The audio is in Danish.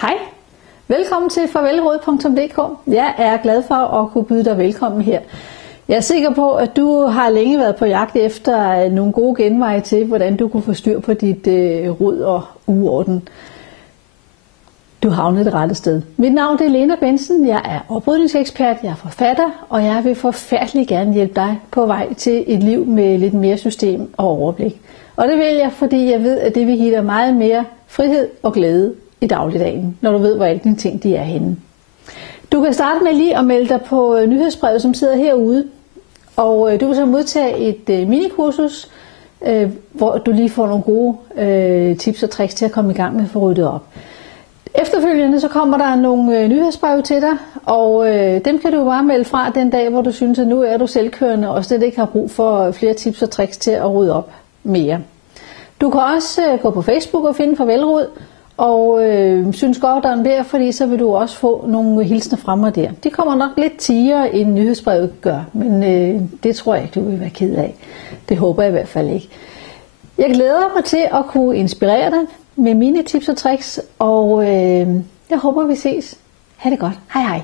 Hej, velkommen til farvelråd.dk. Jeg er glad for at kunne byde dig velkommen her. Jeg er sikker på, at du har længe været på jagt efter nogle gode genveje til, hvordan du kunne få styr på dit rod og uorden. Du havnede det rette sted. Mit navn er Lena Bentzen, jeg er oprydningsekspert, jeg er forfatter, og jeg vil forfærdelig gerne hjælpe dig på vej til et liv med lidt mere system og overblik. Og det vil jeg, fordi jeg ved, at det vil give dig meget mere frihed og glæde i dagligdagen, når du ved, hvor alle dine ting de er henne. Du kan starte med lige at melde dig på nyhedsbrevet, som sidder herude. Og du kan så modtage et minikursus, hvor du lige får nogle gode tips og tricks til at komme i gang med at få ryddet op. Efterfølgende så kommer der nogle nyhedsbreve til dig, og dem kan du bare melde fra den dag, hvor du synes, at nu er du selvkørende og slet ikke har brug for flere tips og tricks til at rydde op mere. Du kan også gå på Facebook og finde Farvelråd, og synes godt om der, fordi så vil du også få nogle hilsner fra mig der. De kommer nok lidt tiere, end nyhedsbrevet gør, men det tror jeg ikke, du vil være ked af. Det håber jeg i hvert fald ikke. Jeg glæder mig til at kunne inspirere dig med mine tips og tricks, og jeg håber, vi ses. Ha' det godt. Hej hej.